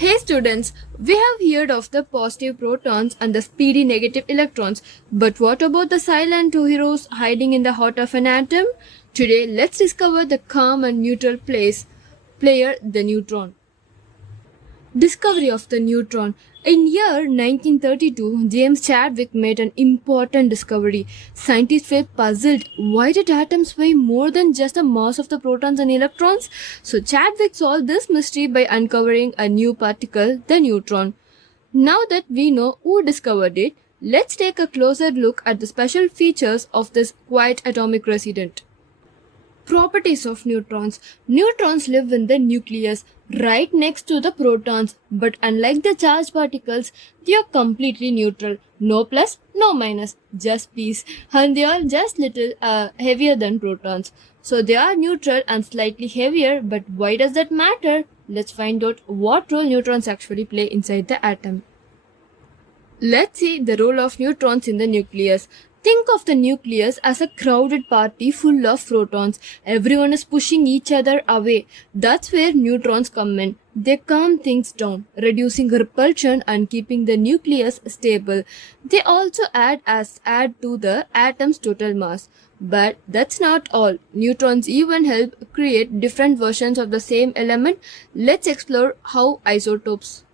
Hey students, we have heard of the positive protons and the speedy negative electrons, but what about the silent heroes hiding in the heart of an atom? Today, let's discover the calm and neutral player, the neutron. Discovery of the neutron. In year 1932, James Chadwick made an important discovery. Scientists were puzzled. Why did atoms weigh more than just the mass of the protons and electrons? So Chadwick solved this mystery by uncovering a new particle, the neutron. Now that we know who discovered it, let's take a closer look at the special features of this quiet atomic resident. Properties of neutrons. Neutrons live in the nucleus, right next to the protons, but unlike the charged particles, they are completely neutral. No plus, no minus, just peace. And they are just little heavier than protons. So they are neutral and slightly heavier, but why does that matter? Let's find out what role neutrons actually play inside the atom. Let's see the role of neutrons in the nucleus. Think of the nucleus as a crowded party full of protons. Everyone is pushing each other away. That's where neutrons come in. They calm things down, reducing repulsion and keeping the nucleus stable. They also add to the atom's total mass. But that's not all. Neutrons even help create different versions of the same element. Let's explore how isotopes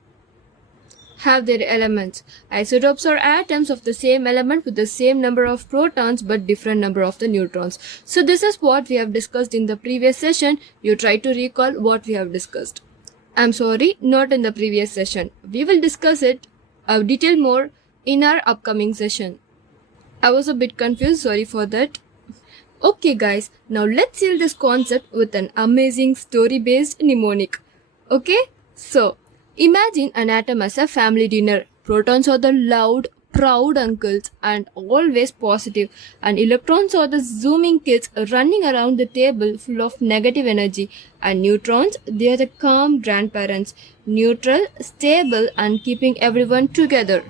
have their elements. Isotopes are atoms of the same element with the same number of protons but different number of the neutrons. So this is what we have discussed in the previous session. You try to recall what we have discussed. I'm sorry, not in the previous session. We will discuss it a detail more in our upcoming session. I was a bit confused, sorry for that. Okay guys, now let's seal this concept with an amazing story-based mnemonic. Okay, so imagine an atom as a family dinner. Protons are the loud, proud uncles and always positive, and electrons are the zooming kids running around the table full of negative energy, and neutrons, they are the calm grandparents, neutral, stable and keeping everyone together.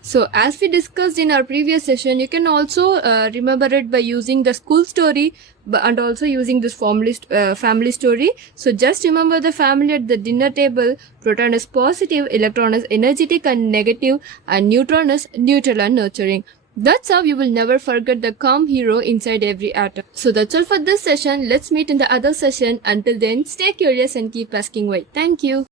So as we discussed in our previous session, you can also remember it by using the school story and also using this family story. So just remember the family at the dinner table. Proton is positive, electron is energetic and negative, and neutron is neutral and nurturing. That's how you will never forget the calm hero inside every atom. So that's all for this session. Let's meet in the other session. Until then, stay curious and keep asking why. Thank you.